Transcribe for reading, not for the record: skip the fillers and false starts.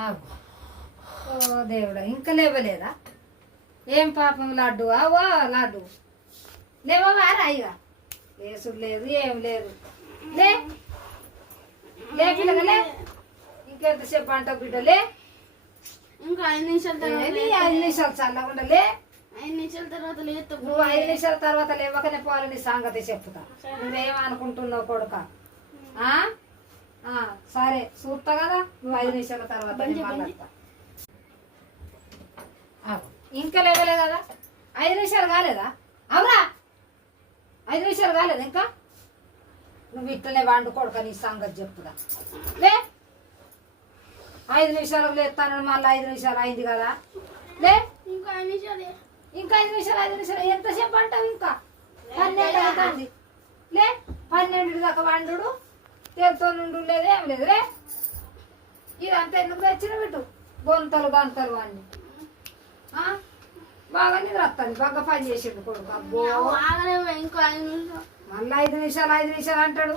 ఆగు. ఓ దేవుడా, ఇంకా లేవలేదా? ఏం పాపం లడ్డు అవో లడ్డు లేవవారా ఇక లేసుడు లేదు ఏం లేదు. లే లే పిల్లగా ఇంకెంతసేపు అంటావు బిడ్డ? లే ఇంకా 5 నిమిషాల తర్వాత 5 నిమిషాలు చల్లకుండా లే. 5 నిమిషాల తర్వాత లేస్తా. నువ్వు 5 నిమిషాల తర్వాత లేవకనే పోవాలి, నీ సంగతి చెప్తా. నువ్వేమనుకుంటున్నావు కొడుక? సరే చూస్తా కదా, నువ్వు 5 నిమిషాల తర్వాత మాట్లాడతా. ఇంకా లేవలే కదా? 5 నిమిషాలు కాలేదా? అవురా 5 నిమిషాలు కాలేదు ఇంకా? నువ్వు ఇట్లనే వండు కొడుక, నీ సంగతి చెప్తుదా. లే 5 నిమిషాలకు లేస్తాను, మళ్ళీ 5 నిమిషాలు అయింది కదా. లే ఇంకా 5 నిమిషాలు. ఇంకా 5 నిమిషాలు 5 నిమిషాలు ఎంతసేపు అంటావు? ఇంకా 12 అవుతుంది. లే 12 దాకా వండు, తేలుతో నుండు లేదు ఏం లేదు. రే ఇదంతా ఎందుకు తెచ్చిన బిడ్డు? గొంతలు గంతలు అన్ని బాగా నిద్ర వస్తుంది, బాగా పని చేసిండు కొడుకు. అబ్బో ఇంకో 5 నిమిషాలు. మళ్ళీ 5 నిమిషాలు 5 నిమిషాలు అంటాడు.